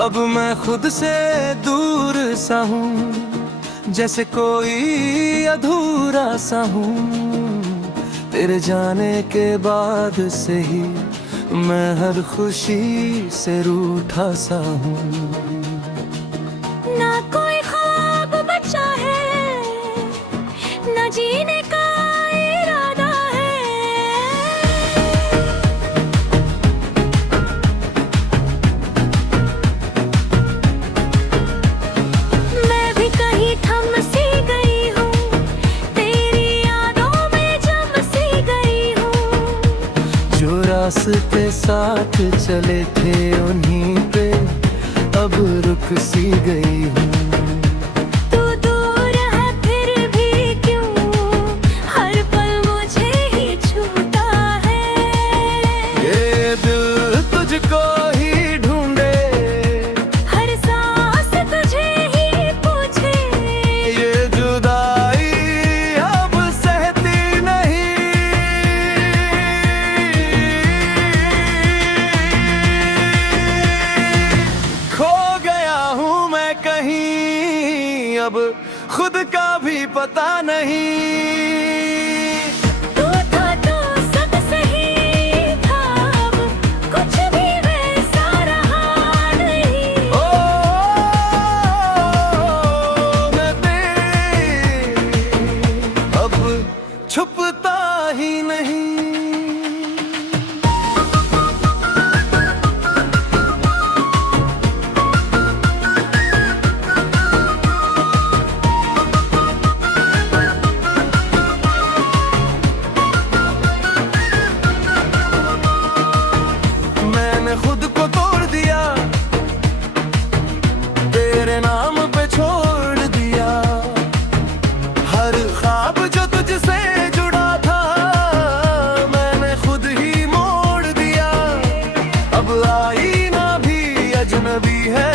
अब मैं खुद से दूर सा हूँ, जैसे कोई अधूरा सा हूँ। तेरे जाने के बाद से ही मैं हर खुशी से रूठा सा हूँ। ना कोई ख्वाब बचा है, ना जीने का इरादा है। मैं भी कहीं थम सी गई हूँ, तेरी यादों में जम सी गई हूँ। जो रास्ते साथ चले थे उन्हीं पे अब रुक सी गई हूँ। तू दूर है फिर भी क्यों, हर पल मुझे ही छूता है। ये दिल तुझको ही ढूंढे, हर सांस तुझे ही पूछे। ये जुदाई अब सहती नहीं। खो गया हूँ मैं कहीं, अब खुद का भी पता नहीं। तू था तो सब सही था, अब कुछ भी वैसा रहा नहीं। ओ मैं तेरी अब छुपता ही नहीं। मैंने खुद को तोड़ दिया, तेरे नाम पे छोड़ दिया। हर ख्वाब जो तुझसे जुड़ा था मैंने खुद ही मोड़ दिया। अब आईना भी अजनबी है,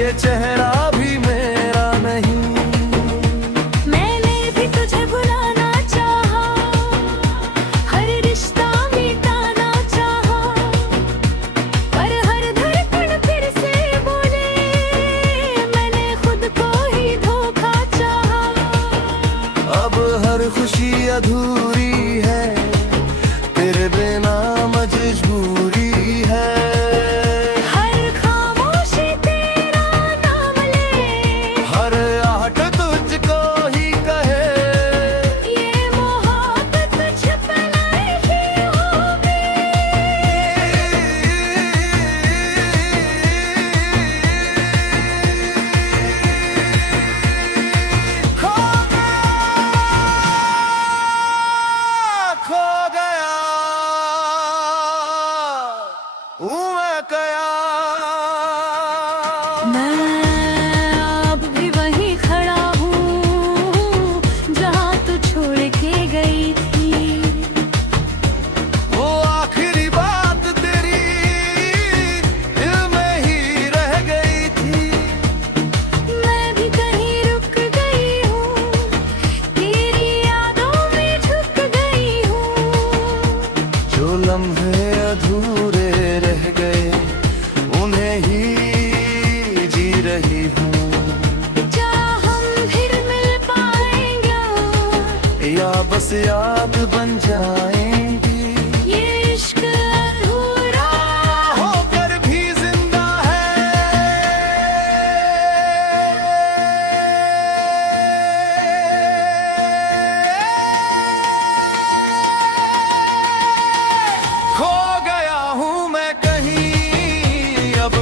ये चेहरा भी मेरा नहीं। मैंने भी तुझे भुलाना चाहा, हर रिश्ता मिटाना चाहा, पर हर धड़कन फिर से बोले मैंने खुद को ही धोखा चाहा। अब हर खुशी अधूरी है, तेरे बिना मजबूरी है। हर खामोशी तेरा नाम ले, हर आहट तुझको ही कहे। ये मोहब्बत छपनाई ही होगी। खो गया हूँ मैं कया। मैं अब भी वहीं खड़ा हूँ जहाँ तू छोड़ के गई थी। वो आखिरी बात तेरी दिल में ही रह गई थी। मैं भी कहीं रुक गई हूँ, तेरी यादों में झुक गई हूँ। जो लम्हे अधूरे रह गए उन्हें ही जी रही हूँ। क्या हम फिर मिल पाएंगे, या बस याद बन जाएंगी। ये इश्क अधूरा होकर भी जिंदा है। खो गया हूँ मैं कहीं, अब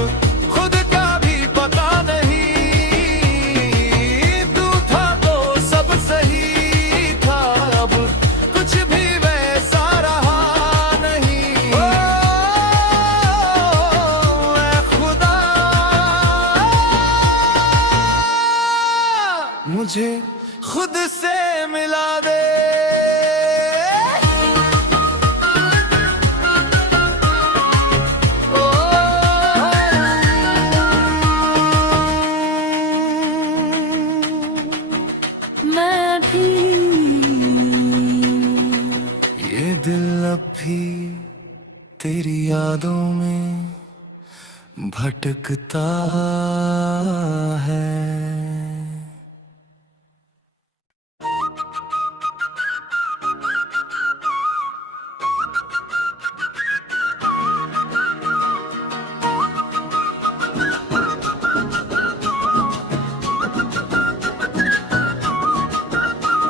खुद का भी पता नहीं। तू था तो सब सही था, अब कुछ भी वैसा रहा नहीं। ओ ऐ खुदा मुझे खुद से मिला दे। मैं भी ये दिल अब भी तेरी यादों में भटकता है।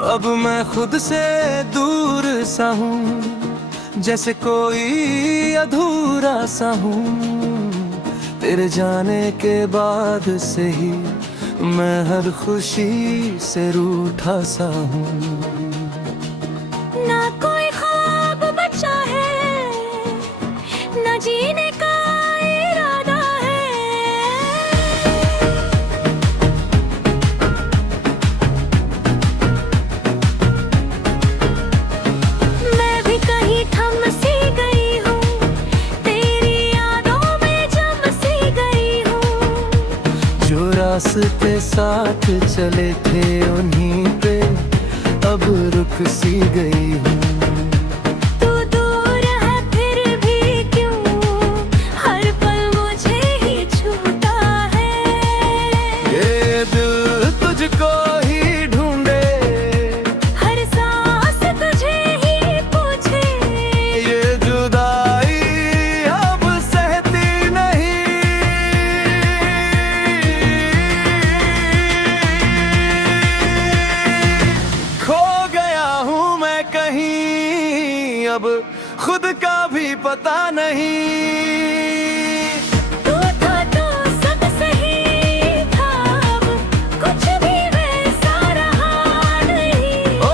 अब मैं खुद से दूर सा हूँ, जैसे कोई अधूरा सा हूँ। तेरे जाने के बाद से ही मैं हर खुशी से रूठा सा हूँ। ना कोई ख्वाब बचा है, ना जीने का इरादा है। मैं भी कहीं थम सी गई हूँ, तेरी यादों में जम सी गई हूँ। जो रास्ते साथ चले थे उन्हीं पे अब रुक सी गई हूँ। तू दूर है फिर भी क्यों हर पल मुझे ही छूता है। ये दिल तुझको ही ढूंढे, हर सांस तुझे ही पूछे। ये जुदाई अब सहती नहीं। खो गया हूँ मैं कहीं, अब खुद का भी पता नहीं। तू था तो सब सही था, अब कुछ भी वैसा रहा नहीं। ओ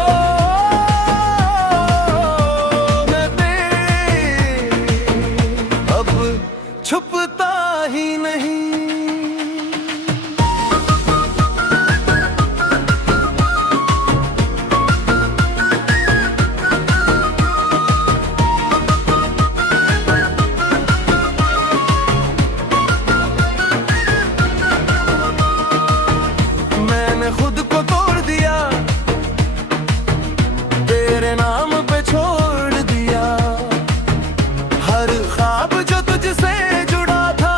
मैं तेरी अब छुपता ही नहीं। मैंने खुद को तोड़ दिया, तेरे नाम पे छोड़ दिया। हर ख्वाब जो तुझसे जुड़ा था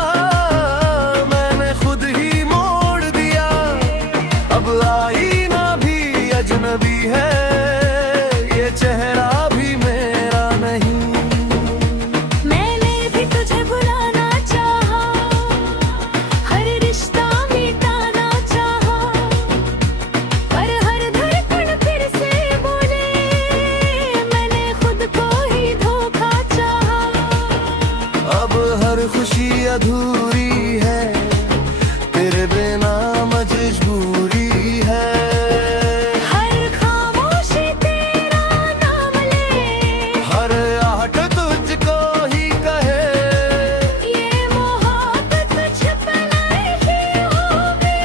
मैंने खुद ही मोड़ दिया। अब आईना भी अजनबी है, ये चेहरा भी मेरा नहीं। मैंने भी तुझे भुलाना चाहा, हर रिश्ता मिटाना चाहा, पर हर धड़कन फिर से बोले मैंने खुद को ही धोखा चाहा। अब हर खुशी अधूरी है, तेरे बिना मजबूरी है। हर खामोशी तेरा नाम ले, हर आहट तुझको ही कहे। ये मोहब्बत छिपना ही होगी।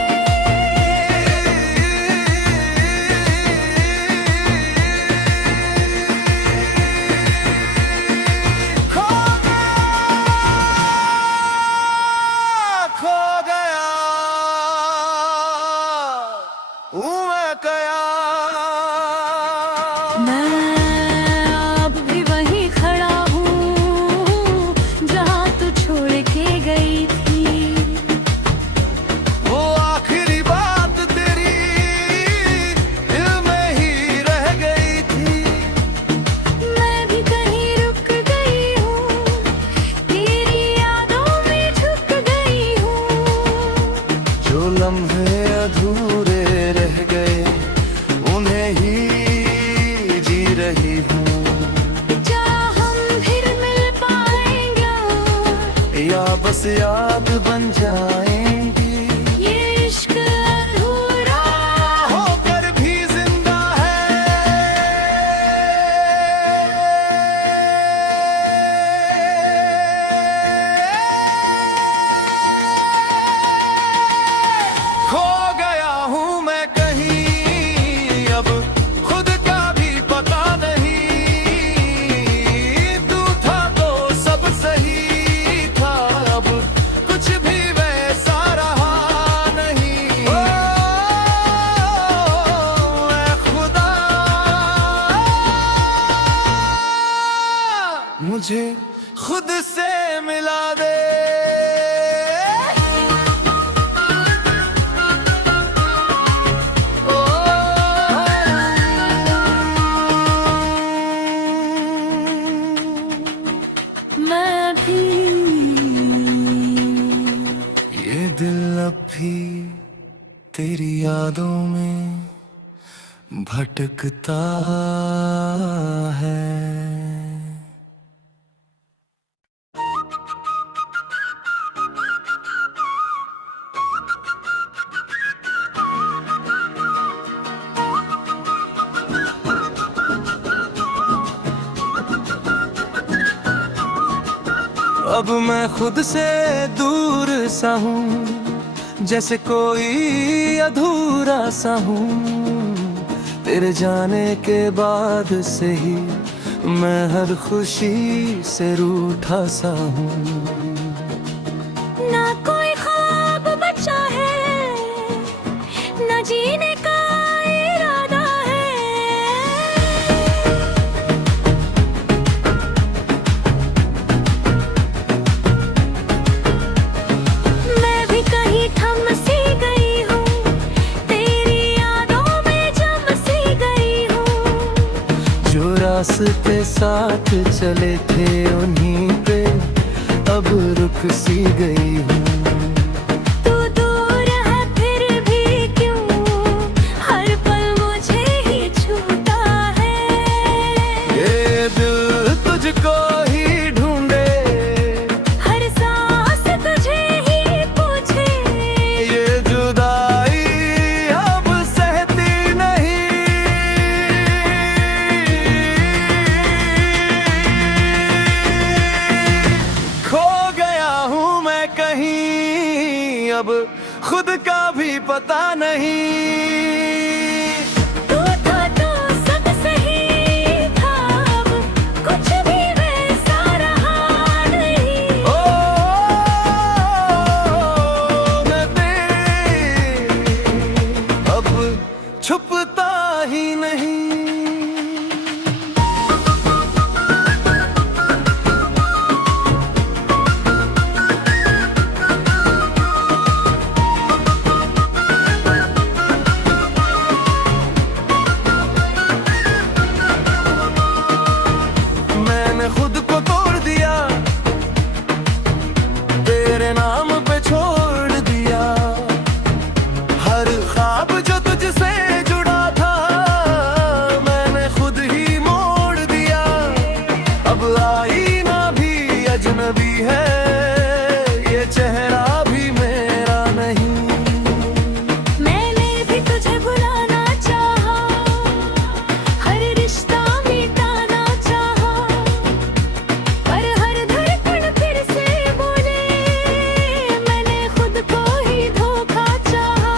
खो गया हूँ मैं कया। मैं अब भी वहीं खड़ा हूँ जहाँ तू छोड़ के गई थी। वो आखिरी बात तेरी दिल में ही रह गई थी। मैं भी कहीं रुक गई हूँ, तेरी यादों में झुक गई हूँ। जो लम्हे अधूरे रह गए उन्हें ही जी रही हूँ। क्या हम फिर मिल पाएंगे, या बस याद बन जाएंगी। ये इश्क अधूरा होकर भी जिंदा है। खो गया हूँ मैं कहीं, अब खुद का भी पता नहीं। तू था तो सब सही था, अब कुछ भी वैसा अब भी तेरी यादों में भटकता है। अब मैं खुद से दूर सा हूँ, जैसे कोई अधूरा सा हूँ। तेरे जाने के बाद से ही मैं हर खुशी से रूठा सा हूँ। ना कोई ख्वाब बचा है, ना जीने का इरादा है। मैं भी कहीं थम सी गई हूँ, तेरी यादों में जम सी गई हूँ। जो रास्ते साथ चले थे उन्हीं पे अब रुक सी गई हूँ। तू दूर है फिर भी क्यों हर पल मुझे ही छूता है। ये दिल तुझको ही ढूंढे, हर सांस तुझे ही पूछे। ये जुदाई अब सहती नहीं। खो गया हूँ मैं कहीं, अब खुद का भी पता नहीं। तू था तो सब सही था, अब कुछ भी वैसा रहा नहीं। ओ मैं तेरी अब छुपता ही नहीं। मैंने खुद को तोड़ दिया, तेरे नाम पे छोड़ दिया। हर ख्वाब जो तुझसे जुड़ा था मैंने खुद ही मोड़ दिया। अब आईना भी अजनबी है, ये चेहरा भी मेरा नहीं। मैंने भी तुझे भुलाना चाहा, हर रिश्ता मिटाना चाहा, पर हर धड़कन फिर से बोले मैंने खुद को ही धोखा चाहा।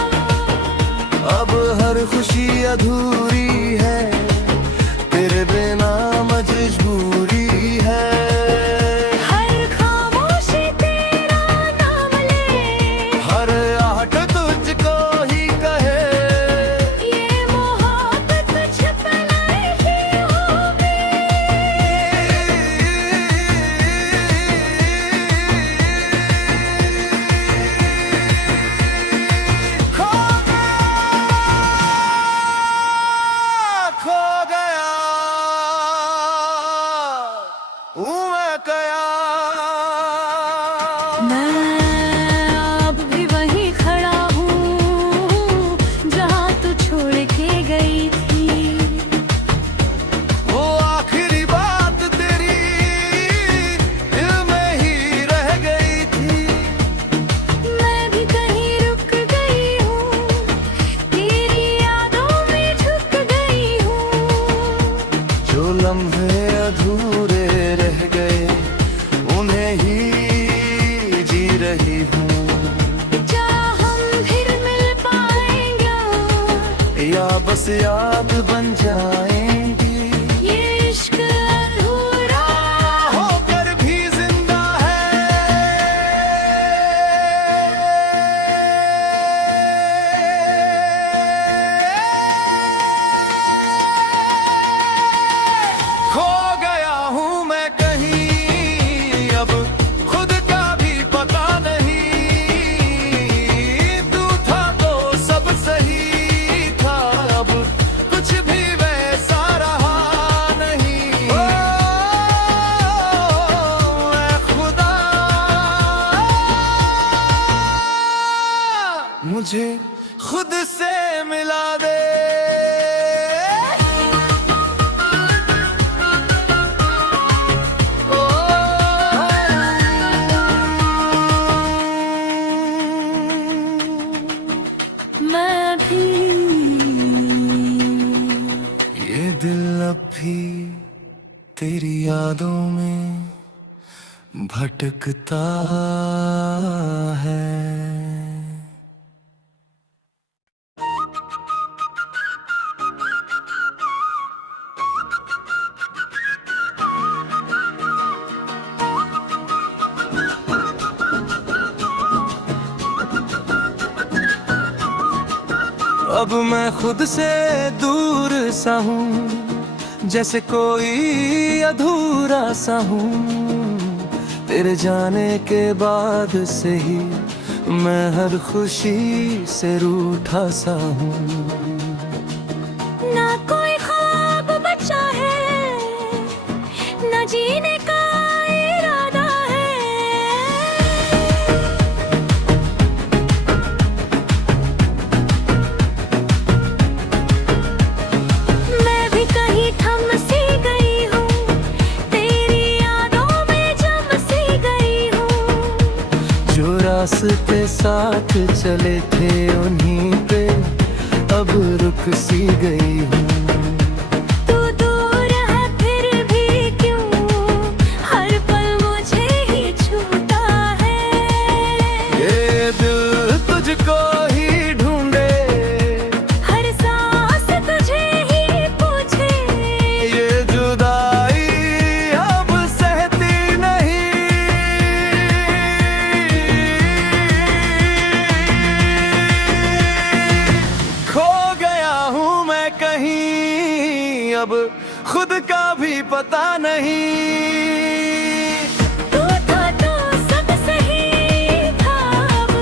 अब हर खुशी अधूरी है, तेरे बिना मजबूरी है। हर खामोशी तेरा नाम ले, हर आहट तुझको ही कहे। ये मोहब्बत छपना ही होगी। खो गया हूँ मैं कया। मैं अब भी वहीं खड़ा हूँ जहाँ तू छोड़ के गई थी। वो आखिरी बात तेरी दिल में ही रह गई थी। मैं भी कहीं रुक गई हूँ, तेरी यादों में झुक गई हूँ। जो लम्हे अधूरे रह गए उन्हें ही जी रही हूँ। क्या हम फिर मिल पाएंगे, या बस याद बन जाएंगी। ये इश्क अधूरा होकर भी जिंदा है। खो गया हूँ मैं कहीं, अब खुद का भी पता नहीं। तू था तो सब सही था, अब कुछ भी वैसा मुझे खुद से मिला दे। मैं भी ये दिल अब भी तेरी यादों में भटकता है। अब मैं खुद से दूर सा हूँ, जैसे कोई अधूरा सा हूँ। तेरे जाने के बाद से ही मैं हर खुशी से रूठा सा हूँ। ना कोई ख्वाब बचा है, ना जीने का इरादा है। मैं भी कहीं थम सी गई हूँ, तेरी यादों में जम सी गई हूँ। जो रास्ते साथ चले थे उन्हीं पे अब रुक सी गई हूँ। तू दूर है फिर भी क्यों हर पल मुझे ही छूता है। ये दिल तुझको ही ढूंढे, हर सांस तुझे ही पूछे। ये जुदाई अब सहती नहीं। खो गया हूँ मैं कहीं, अब खुद का भी पता नहीं। तू था तो सब सही था, अब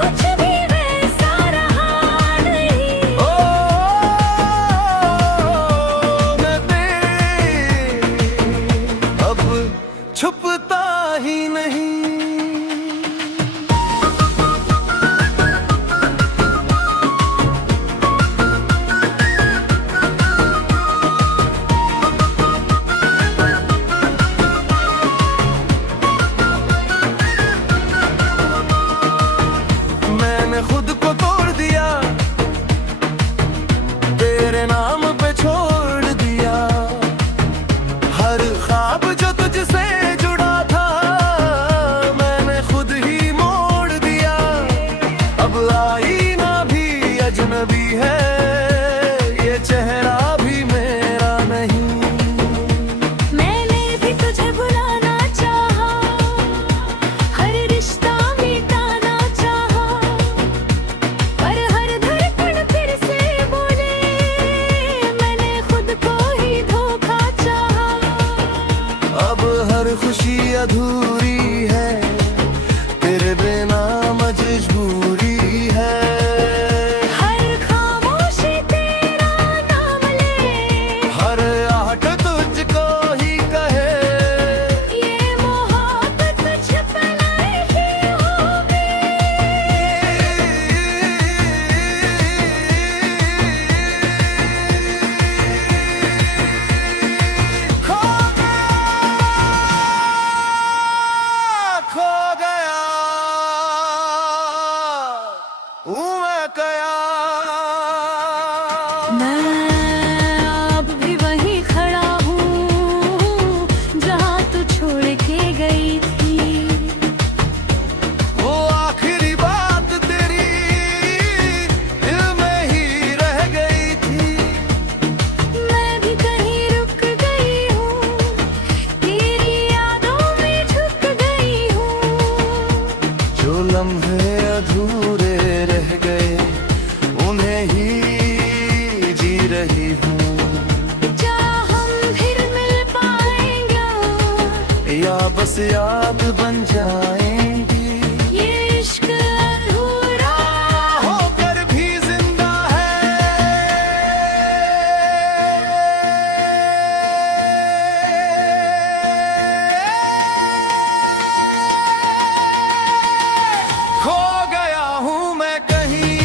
कुछ भी वैसा रहा नहीं। ओ मैं तेरी अब छुपता ही नहीं। मैंने खुद को तोड़ दिया, तेरे नाम पे छोड़ दिया। हर ख्वाब जो तुझसे जुड़ा था मैंने खुद ही मोड़ दिया। अब आईना भी अजनबी है, ये चेहरा भी मेरा नहीं। मैंने भी तुझे भुलाना चाहा, हर रिश्ता मिटाना चाहा, पर हर धड़कन फिर से बोले मैंने खुद को ही धोखा चाहा। अब हर खुशी अधूरी है, तेरे बिना मजबूरी है। हर खामोशी तेरा नाम ले, हर आहट तुझको ही कहे। ये मोहब्बत छपना ही होगी। खो गया हूँ मैं कया। मैं अब भी वहीं खड़ा हूँ जहाँ तू छोड़ के गई थी। वो आखिरी बात तेरी दिल में ही रह गई थी। मैं भी कहीं रुक गई हूँ, तेरी यादों में झुक गई हूँ। जो लम्हे अधूरे रह गए उन्हें ही जी रही हूँ। क्या हम फिर मिल पाएंगे, या बस याद बन जाएंगी। ये इश्क अधूरा होकर भी जिंदा है। खो गया हूँ मैं कहीं,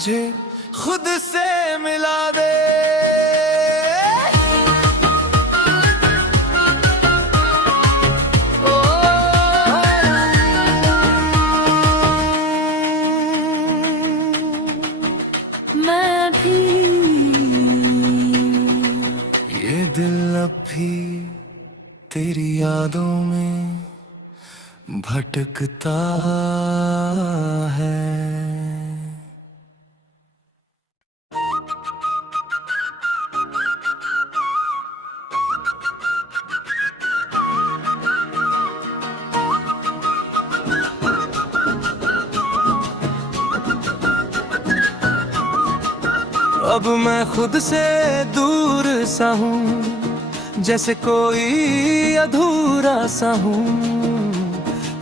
मुझे खुद से मिला दे। मैं भी ये दिल अब भी तेरी यादों में भटकता है। अब मैं खुद से दूर सा हूँ, जैसे कोई अधूरा सा हूँ।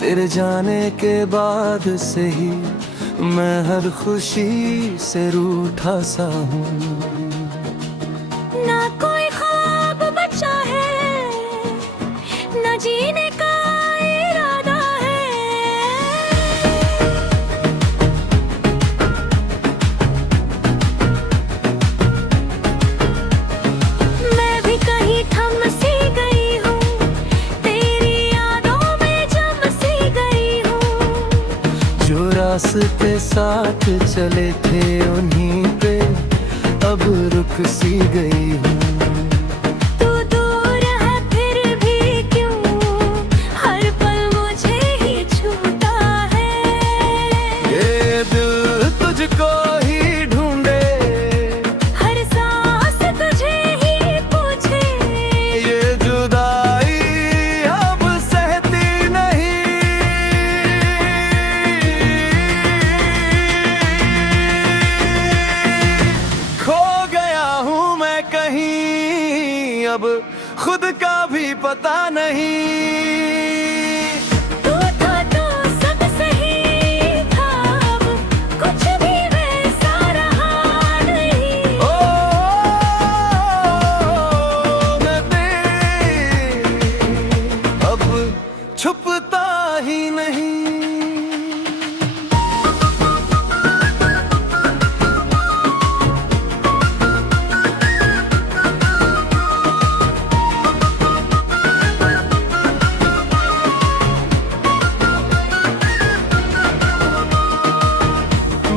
तेरे जाने के बाद से ही मैं हर खुशी से रूठा सा हूँ। ना कोई ख्वाब बचा है, ना जीने का इरादा है। मैं भी कहीं थम सी गई हूँ, तेरी यादों में जम सी गई हूँ। जो रास्ते साथ चले थे उन्हीं पे अब रुक सी गई हूँ। तू दूर है फिर भी क्यों हर पल मुझे ही छूता है। ये दिल तुझको ही ढूंढे, हर सांस तुझे ही पूछे। ये जुदाई अब सहती नहीं। खो गया हूँ मैं कहीं, अब खुद का भी पता नहीं। तू था तो सब सही था, अब कुछ भी वैसा रहा नहीं। ओ मैं तेरी अब छुपता ही नहीं।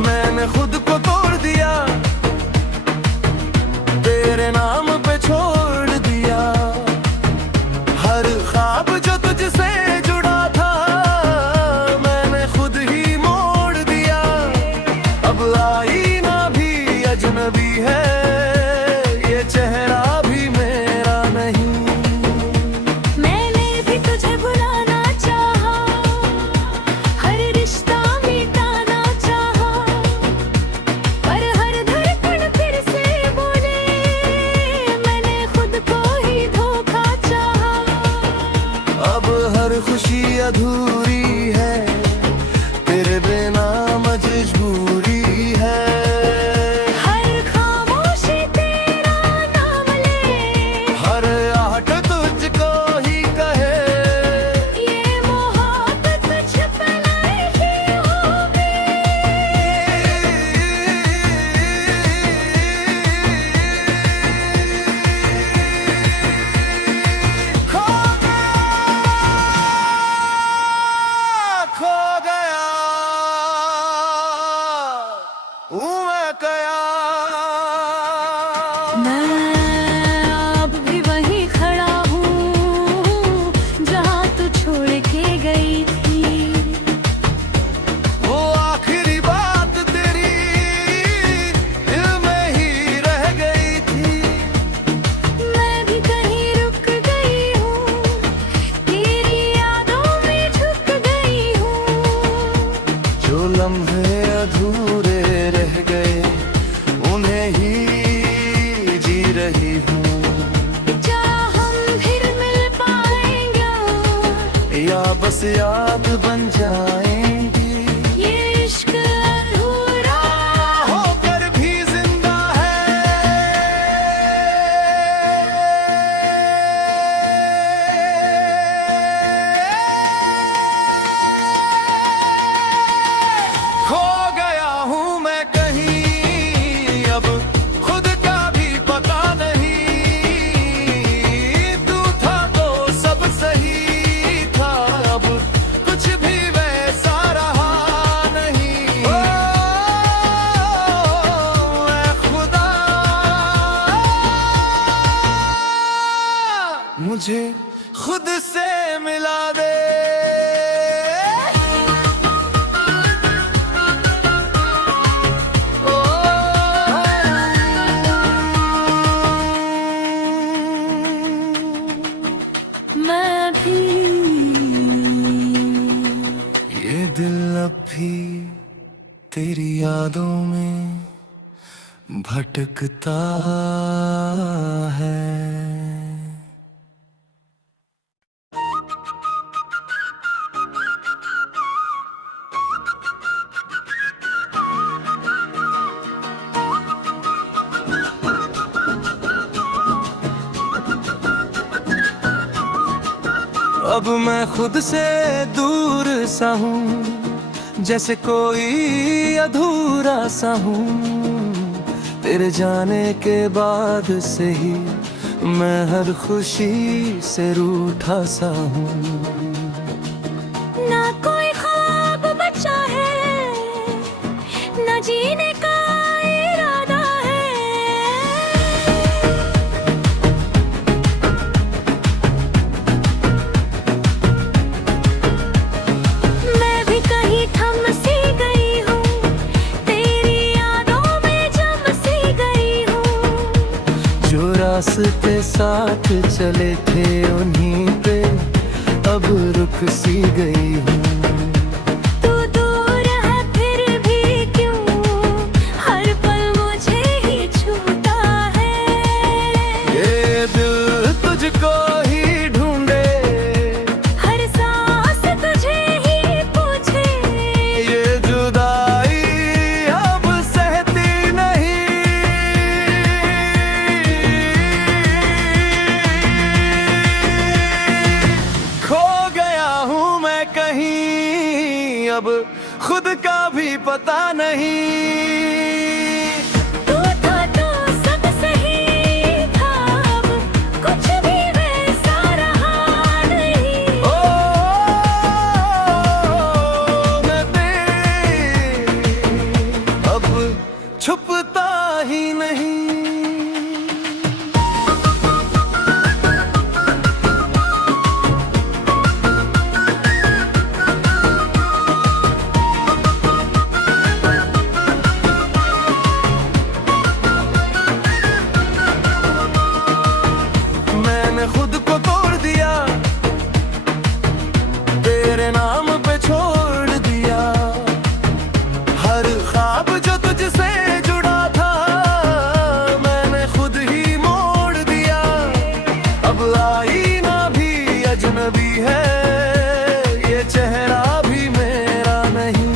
मैंने खुद को तोड़ दिया, तेरे नाम पे छोड़ दिया। हर ख्वाब जो तुझसे जुड़ा था मैंने खुद ही मोड़ दिया। अब आईना भी अजनबी है, ये चेहरा भी मेरा नहीं। मैंने भी तुझे भुलाना चाहा, हर रिश्ता मिटाना चाहा, पर हर धड़कन फिर से बोले मैंने खुद को ही धोखा चाहा। अब हर खुशी अधूरी है, तेरे बिना मजबूरी है। हर खामोशी तेरा नाम ले, हर आहट तुझको ही कहे। ये मोहब्बत छपना ही होगी। खो गया हूँ मैं कया। मैं अब भी वहीं खड़ा हूँ जहाँ तू छोड़ के गई थी। वो आखिरी बात तेरी दिल में ही रह गई थी। मैं भी कहीं रुक गई हूँ, तेरी यादों में झुक गई हूँ। जो लम्हे अधूरे रह गए उन्हें ही जी रही हूँ। क्या हम फिर मिल पाएंगे, या बस याद बन जाएंगी। ये इश्क अधूरा होकर भी जिंदा है। खो गया हूँ मैं कहीं, मुझे खुद से मिला दे। मैं भी ये दिल अब भी तेरी यादों में भटकता है। अब मैं खुद से दूर सा हूँ, जैसे कोई अधूरा सा हूँ। तेरे जाने के बाद से ही मैं हर खुशी से रूठा सा हूँ। ना कोई ख्वाब बचा है, ना जीने का इरादा है। मैं भी कहीं थम सी गई हूँ, तेरी यादों में जम सी गई हूँ। जो रास्ते साथ चले थे उन्हीं पे अब रुक सी गई हूँ। तू दूर है फिर भी क्यों हर पल मुझे ही छूता है। ये दिल तुझको ही ढूंढे, हर सांस तुझे ही पूछे। ये जुदाई अब सहती नहीं। खो गया हूँ मैं कहीं, अब खुद का भी पता नहीं। तू था तो सब सही था, अब कुछ भी वैसा रहा नहीं। ओ मैं तेरी अब छुपता ही नहीं। मैंने खुद को तोड़ दिया, तेरे नाम पे छोड़ दिया। हर ख्वाब जो तुझसे जुड़ा था मैंने खुद ही मोड़ दिया। अब आईना भी अजनबी है, ये चेहरा भी मेरा नहीं।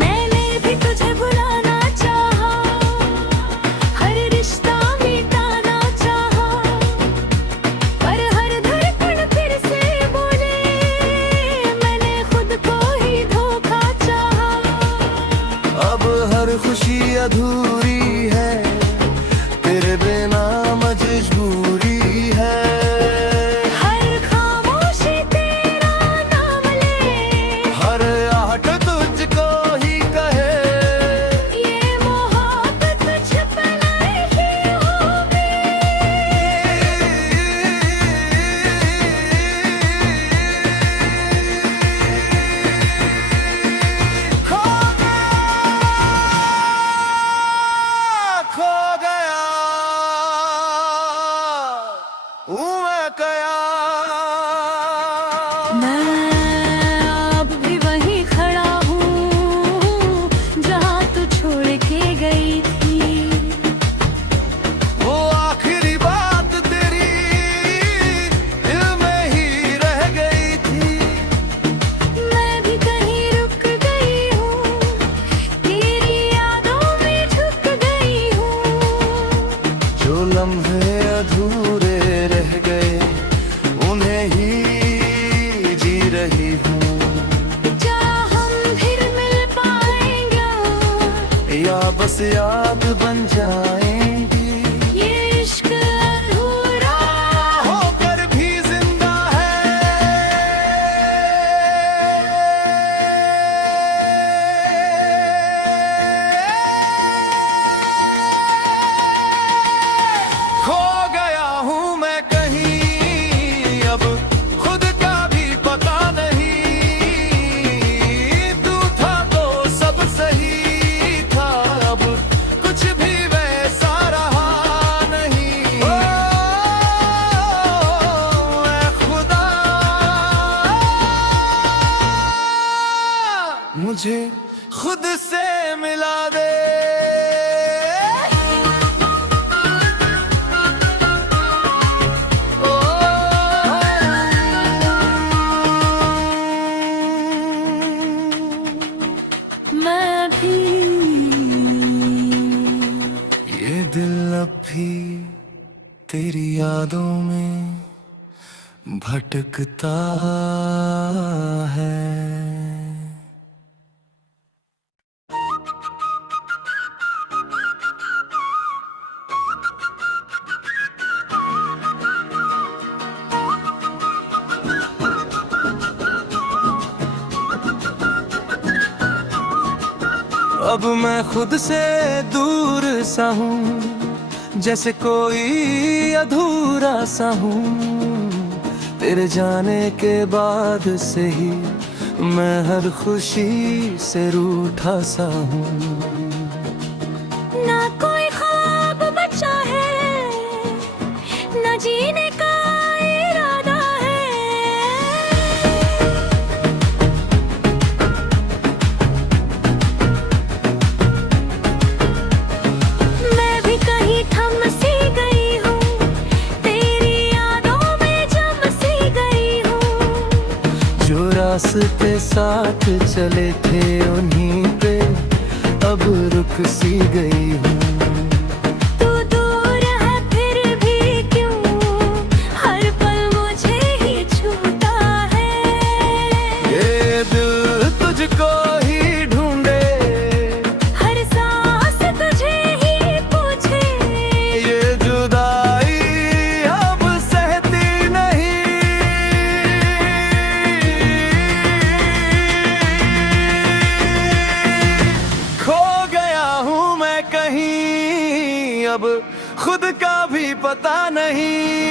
मैंने भी तुझे भुलाना चाहा, हर रिश्ता मिटाना चाहा, पर हर धड़कन फिर से बोले मैंने खुद को ही धोखा चाहा। अब हर खुशी अधूरी है, तेरे बिना मजबूरी है। हर खामोशी तेरा नाम ले, हर आहट तुझको ही कहे। ये मोहब्बत छपना ही होगी। खो गया हूँ मैं कया। मैं अब भी वहीं खड़ा हूँ जहाँ तू छोड़ के गई थी। वो आखिरी बात तेरी दिल में ही रह गई थी। मैं भी कहीं रुक गई हूँ, तेरी यादों में झुक गई हूँ। जो लम्हे अधूरे रह गए उन्हें ही जी रही हूँ। क्या हम फिर मिल पाएंगे, या बस याद बन जाएंगी। ये इश्क अधूरा होकर भी जिंदा है। खो गया हूँ मैं कहीं, मुझे खुद से मिला दे। मैं भी ये दिल अब भी तेरी यादों में भटकता है। अब मैं खुद से दूर सा हूँ, जैसे कोई अधूरा सा हूँ। तेरे जाने के बाद से ही मैं हर खुशी से रूठा सा हूँ। ना कोई ख्वाब बचा है, ना जीने का इरादा है। मैं भी कहीं थम सी गई हूँ, तेरी यादों में जम सी गई हूँ। जो रास्ते साथ चले थे उन्हीं पे अब रुक सी गई हूँ। तू दूर है फिर भी क्यों हर पल मुझे ही छूता है। ये दिल तुझको ही ढूंढे, हर सांस तुझे ही पूछे। ये जुदाई अब सहती नहीं। खो गया हूँ मैं कहीं, अब खुद का भी पता नहीं।